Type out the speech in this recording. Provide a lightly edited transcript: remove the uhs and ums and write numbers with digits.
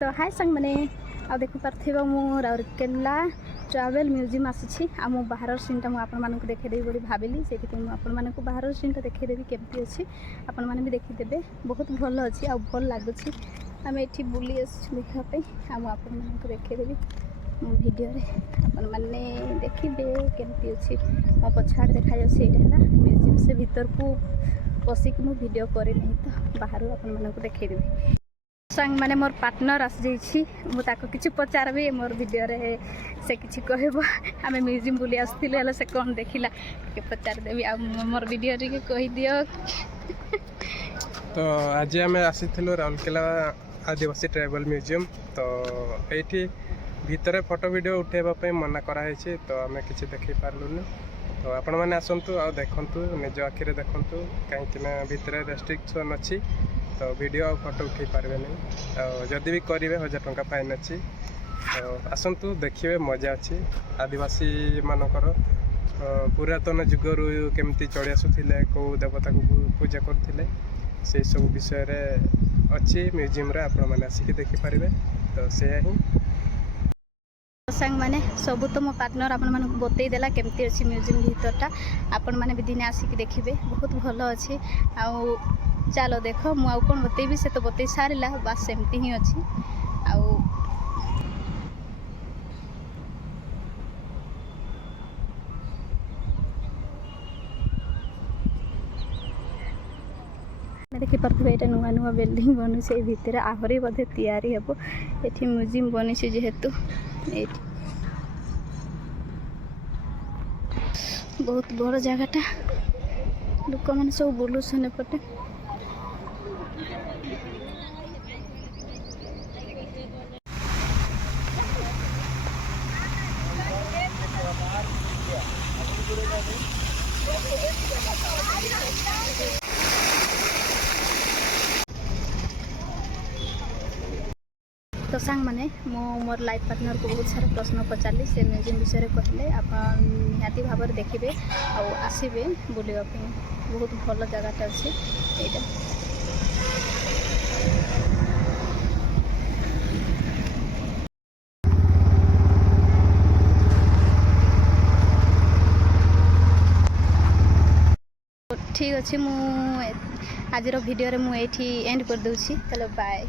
तो हाय संग मैंने आ देखि पार्थिबा मु राउरकेला ट्रैवल म्यूजियम आसी आ मु बाहर सीनटा मु आपण मानक देखेदेवी बोली भाविली से आपण मानक बाहर सीनटा देखेदेवी केमती अच्छी आपण माने भी देखिदेबे बहुत भल अच्छी आ भल लागुची आम एठी बुली आसी देखापे आ मु आपण मानक देखेदेवी मो वीडियो रे आपण माने देखिबे केमती अच्छी मो पछाड़ देखा जासी एटा हला म्यूजियम से भीतर को पसिक मु वीडियो करे नहीं तो बाहर आपण मानक देखेदेवी संग माने मोर पार्टनर आस जाइछि मुझे किसी पचारबी मोर वीडियो रे से किसी कहबो आमे म्यूजियम बुली आसथिले हले से कोन देखिला के पचार देबी आ मोर वीडियो रे के कहि दियो। तो आज आमे आसीथिलो राउरकेला आदिवासी ट्राइबल म्यूजियम। तो एठी भीतर फोटो वीडियो उठेबा पे मना करा है तो आमे किसी देखि पारलुनी। तो आपण माने आसंतु आ देखंतु निज आखिरे देखंतु कहीं भीतर रेस्ट्रिक्शन अच्छी तो वीडियो और फोटो उठे पारे नहीं तो जदि भी करेंगे 1000 टंका फाइन अच्छी। तो आसतु देखिए मजा अच्छी आदिवासी मानकर पुरातन जुगर केमती चढ़ी आसुले कौ देवता को पूजा करते से सब विषय अच्छी म्यूजियम रे आपण मैंने आसिक देखिपारे। तो से ही संग माने सब तो मो पार्टनर आपण मानक बतई देला केमती अच्छी म्यूजियम भीतरटा आपण माने भी दिने आसिक देखिबे बहुत भल अच्छी आ चलो देख मु आउ कौन बतेबी से तो बतई सारा बास सेमती ही अच्छी आउ देखी पारे ये नुआ नुआ बिल्डिंग बनी से भितर आहरी बोधे तैयारी हे ये म्यूजियम बनी जेहेतु बहुत बड़ जगटा लोक मैंने सब बुलूसन एपटे तो सांग माने मोर लाइफ पार्टनर को बहुत सारा प्रश्न पचारि से म्यूजियम विषय कहले आप निहाती भाव देखिए आसबे बुलवा बहुत भल जगटा अच्छे यहाँ ठीक अच्छे आज वीडियो रे मुझे एंड कर दूसरी बाय।